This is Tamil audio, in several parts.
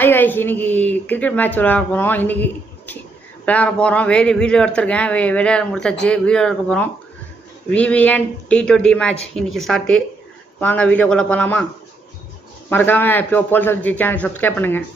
ஹாய் காய்ஸ், இன்னைக்கு கிரிக்கெட் மேட்ச் விளையாட போகிறோம். இன்றைக்கி விளையாட போகிறோம். வீடியோ எடுத்திருக்கேன், விளையாட முடிச்சாச்சு. வீடியோ எடுக்க போகிறோம். VVN T20 மேட்ச் இன்றைக்கி ஸ்டார்ட்டு. வாங்க வீடியோக்குள்ளே போகலாமா? மறக்காமல் இப்போ போல்சல் சேனல் சப்ஸ்கிரைப் பண்ணுங்கள்.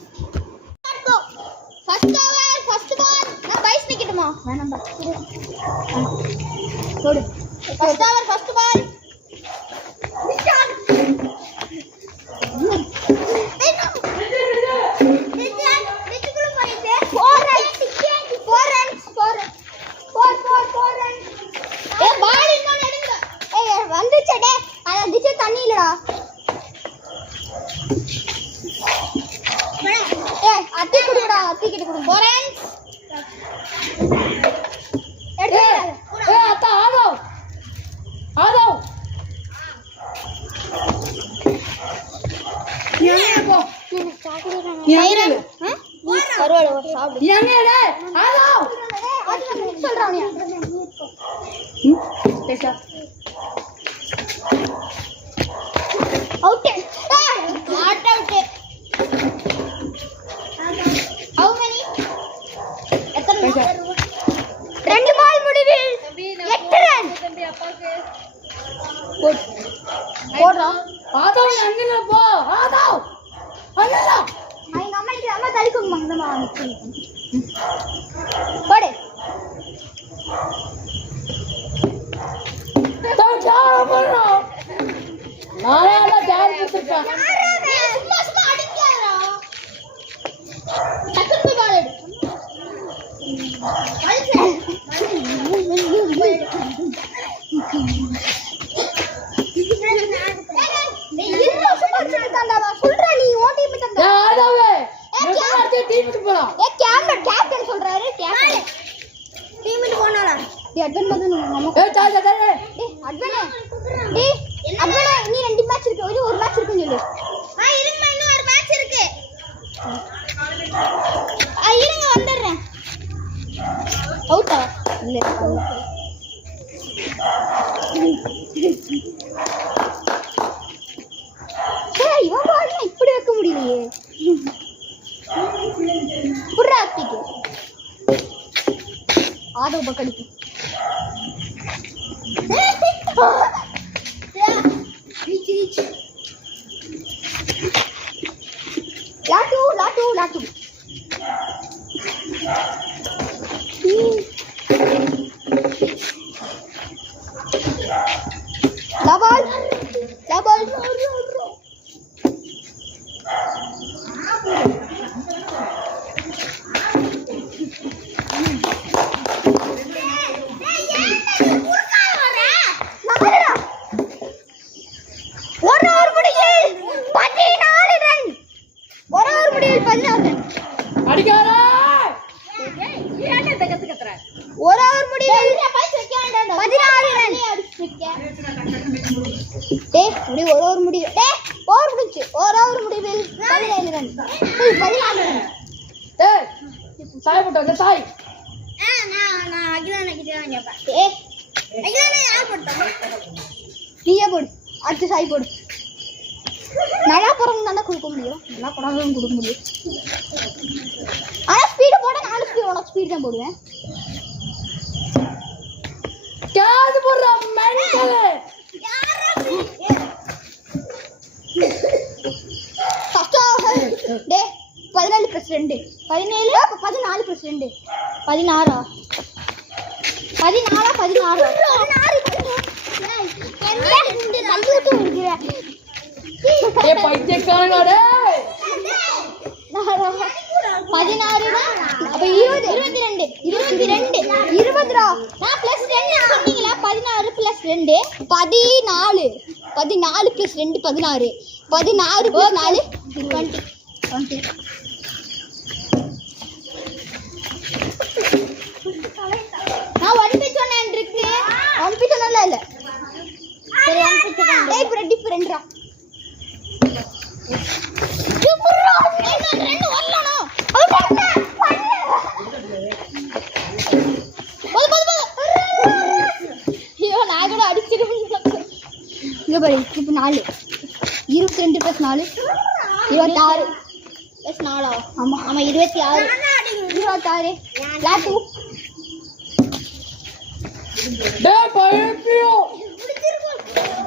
இப்படி வைக்க முடியலையே. ஆதவ பக்கடிக்கு lot lot lot double double நீயே போடு, அடுத்து சாய் போடு. நல்லா போறவங்க தான் கொடுக்க முடியும், நல்லா போடாதவங்க கொடுக்க முடியும். ஆனா ஸ்பீடு போட நானும் ஸ்பீட் உனக்கு ஸ்பீட் தான் போடுவேன். கேது போடுற மெண்டல் ஃபர்ஸ்ட் டே 14 + 2 17 அப்ப 14 + 2 16 16 16 இங்க பாரு இப்போ 4 22 + 4 26 வயசு 4 ஆமா ஆமா 26 லாட்டு டேய் பையோ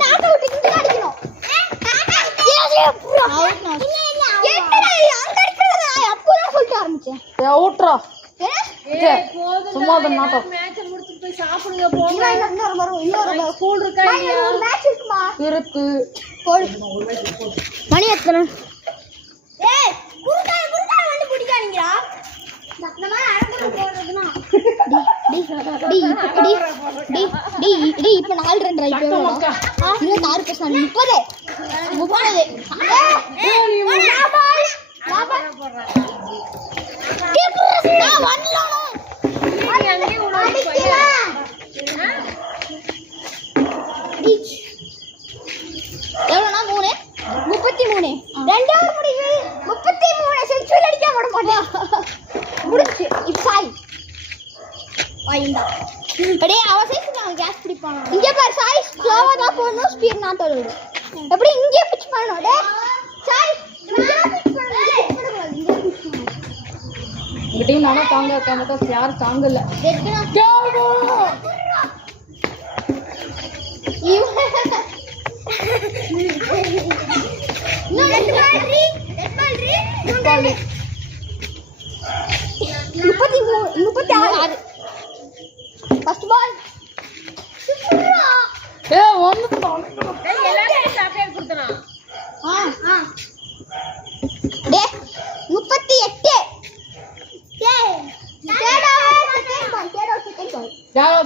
லாட்டு விட்டு அடிக்கணும் அவுட் நோ என்னடா அங்க அடிக்கறதா அப்போதான் சொல்லிட்டு ஆரம்பிச்சேன் அவுட்ரா சும்மா நாட்டோ மேட்ச் முடிச்சிட்டு போய் சாப்பிடுங்க போங்க. இன்னொரு ஸ்கூல் இருக்கா இல்லையா? ஒரு மேட்ச் இருக்குமா இருக்கு போடு மணி எத்தனை ஏய் குறுக்கா வந்து பிடிக்காதீங்கடா நம்ம அரம்பு போடுறதுனா டி இப்ப 4 ரன் ரைட் போடுறா 26% 30 எவ்வளோனா 3 33 ரெண்டாவது முடிவு 33 செஞ்சுரி அடிக்க மாட்டேன் முடிஞ்சு இப்போ சாய் வாயிண்டா அப்படியே அவசரத்துக்கு நான் கேஸ் பிடிப்பான் இங்கே பாரு சாய் ஸ்லோவா தான் போடணும் ஸ்பீட் நான் தள்ளுடு எப்படி இங்கே பிச் பண்ணணும் டே சாய் இங்கே பிச் பண்ணணும் இந்த டீம் நானா தாங்க இருக்கேன் யாரும் தாங்க இல்ல ஃபர்ஸ்ட் பால் எல்லாரும் சாக்லேட் கொடுத்தனா? டே 38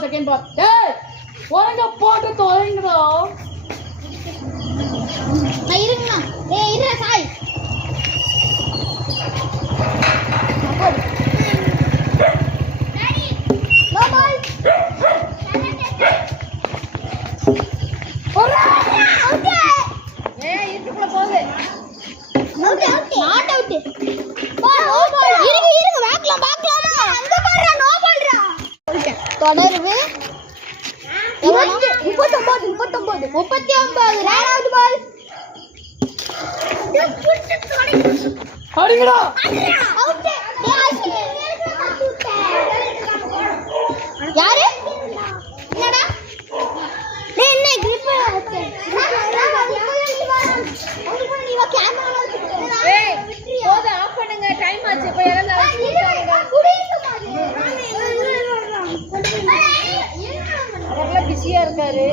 செகண்ட் பால் டேய் ஒழுங்கா போட்டு தொலைங்கடா நான் இருங்கண்ணா டேய் இருடா சாய் நோ பால் ஏய் இதுக்குள்ள போகுது. நாட் அவுட் இருங்க பார்க்கலாம் அங்க பாருடா நோ பால்டா தொடர்வு 39 ரெண்டாவது பால் அடிங்கடா அவுட் யாரு என்னடா டேய் என்ன கிரிப் ஏய் போது ஆஃப் பண்ணுங்க டைம் ஆச்சு இப்ப எல்லாரும் அவர்லாம் பிஸியா இருக்காரு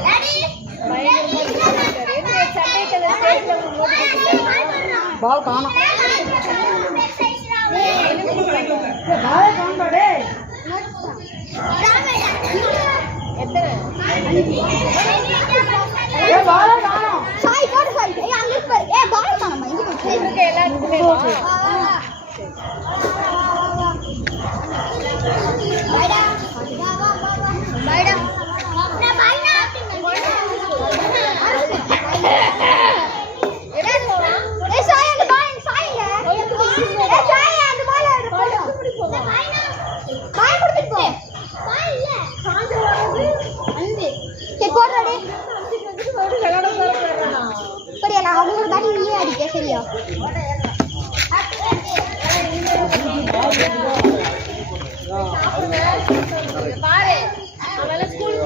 பயங்கரமா பிஸியா இருக்காரு என்ன சண்டே கலர் ஸ்டேஜ்ல ஓடிட்டு பால் காணோம் பால் காணோம்டா டேய் எத்தனை ஏய் பால் காணோம் சாய் போடு சாய் ஏய் அங்க பாரு ஏய் பால் காணோமா இங்க போடு இருக்கு எல்லாத்துக்குமே வா. பைடா பைடா நான் பைடா ஏய் சாய் அந்த பால் சாய்ங்க ஏய் சாய் அந்த பால் எடு போடு பால் கொடுத்துட்டு போ பால் இல்ல சாஞ்ச வரது அந்து சரி போடுடா டேய் விளையாட போறானா சரியா நான் அவங்க பேட்டிங் நீயே அடிக்க சரியா பாரு அவள ஸ்கூல்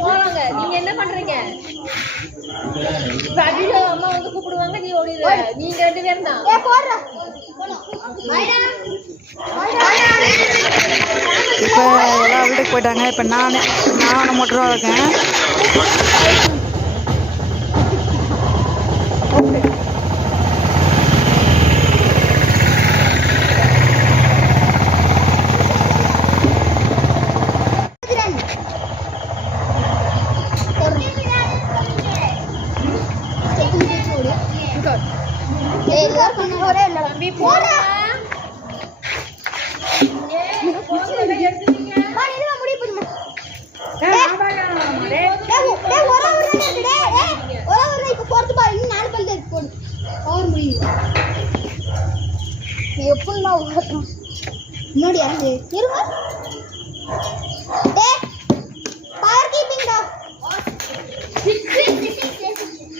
போறாங்க நீங்க என்ன பண்றீங்க இப்ப அடிச்ச அம்மா வந்து கூப்பிடுவாங்க நீ ஓடிடுற நீங்க 2 பேரும் தான் ஏய் போடுடா பைடா இப்போ எல்லாம் வீட்டுக்கு போயிட்டாங்க இப்போ நான் மட்டும் இருக்கேன் தம்பி போடா முன்னாடி இறங்கு இருங்க டேய் பவர் கீப்பிங் டா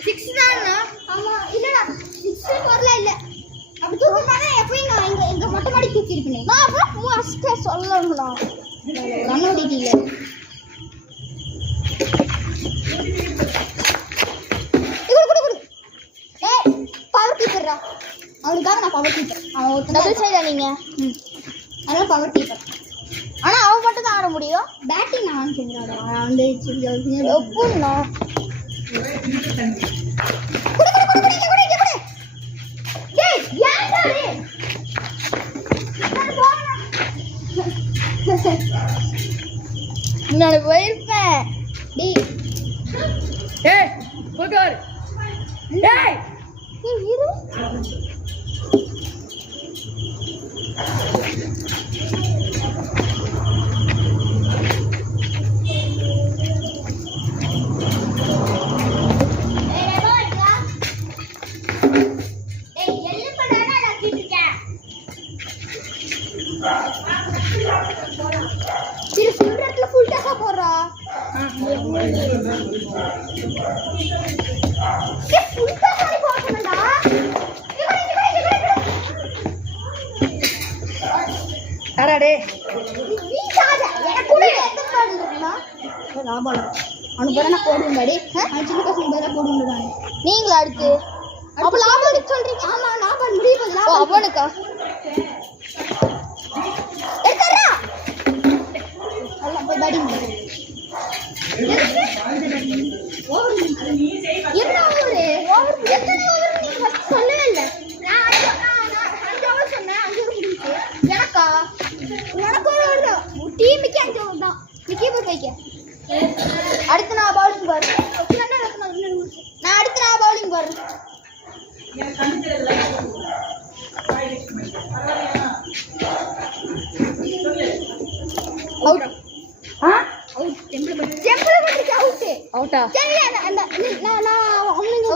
6 தானா ஆமா இல்லடா 6 வரல இல்ல அப்படி தூக்கினாலே எப்பயும் நான் எங்க மொட்டை மாடி தூக்கி இருப்பேன். நான் அப்புறம் ஃபர்ஸ்ட் சொல்லணும்னா ரன் ஓடிட்டீங்க. ஏய் பவர் கீப்பர்ரா. அவனுக்காக நான் பவர் கீப்பர். அவன் ஒரு டபுள் சைடா நீங்க. அதனால பவர் கீப்பர். ஆனா அவன் மட்டும் தான் ஆட முடியும். பேட்டிங் நான் சொல்றாடா. அவன் வந்து எப்போன்னா நான் போயிருப்பேன். ஏய் போகார். ஏய் இரு ஃபுல் டாஸா போறா. ஃபுல் டாஸா போறடா. அரடே நீ சாஜ எனக்கு கூட எந்த பால் இருக்குனா லாபால அனுபவனா போடுங்கடி. நான் சின்ன பசங்க பேர போடுங்கடா. நீங்களா அடுத்து அப்ப லாபால் சொல்றீங்க. ஆமா லாபால் முடிய போகுது. லாபால் அவனுக்கா எடுறா. அல்ல போய் பேட்டிங் பண்ணு. என்ன ஓவர் எத்தனை ஓவர் நீங்க ஃபர்ஸ்ட் சொல்லவே இல்ல. நான் 5 ஓவர் சொன்னேன். 5 ஓவர் முடிஞ்சி. எனக்கா உனக்கு ஒரு ஓவர் டீமுக்கு 5 ஓவர் தான். நீ கீப்பர் வைக்க. அடுத்து நான் பவுலிங் பாரு. நான் அடுத்து நான் பவுலிங் பாரு. அவுட் அவுட் டெம்பிள் பண்ணிட்டு அவுட் அவுட்டா? சரி அந்த நான் அவனுங்க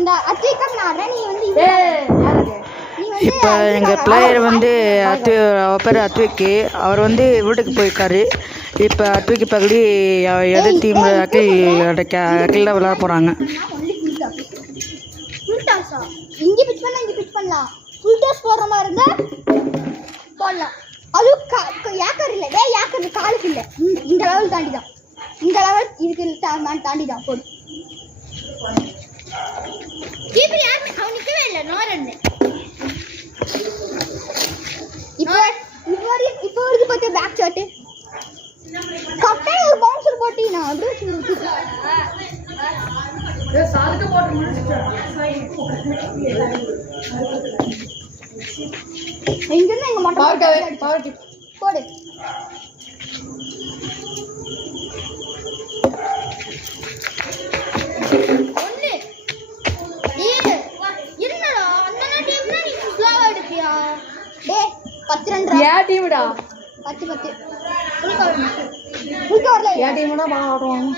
இந்த அத்விகம் நான் நீ வந்து இப்போ எங்கள் பிளேயர் வந்து அவர் பேர் அத்விக்கு. அவர் வந்து வீட்டுக்கு போயிருக்காரு. இப்போ அத்விக்கு பகுதி எதிர் டீமில் அகில் விளையாட போகிறாங்க. ஃபுல் டாஸா இங்கே பிச் பண்ணலாம், இங்கே பிச் பண்ணலாம். ஃபுல் டாஸ் போடுற மாதிரி இருந்தால் போடலாம். அது ஏக்கர் இல்லை. ஏக்கர் காலுக்கு இல்லை. இந்த லெவல் தாண்டி தான். இந்த லெவல் இதுக்கு தாண்டி தான் போடு. கீப்பர் யாருமே அவன் நிற்கவே இல்லை. No run. இப்போ வருது பார்த்து பேக் ஷாட்டு. கரெக்டாக ஒரு பவுன்சர் போட்டீங்கன்னா அப்படியே எங்கிருந்து எங்க மட்டும் போடு. ஒண்ணு என்னடா அந்த டீம்னா நீ ஸ்லோவா எடுப்பியா? டேய் 10 ரன் யா டீம்டா 10 உனக்கு வரல. யா டீம்னா பா ஆடுவாங்க.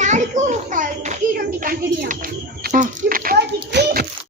நாளைக்கும் T20 கண்டினியூ.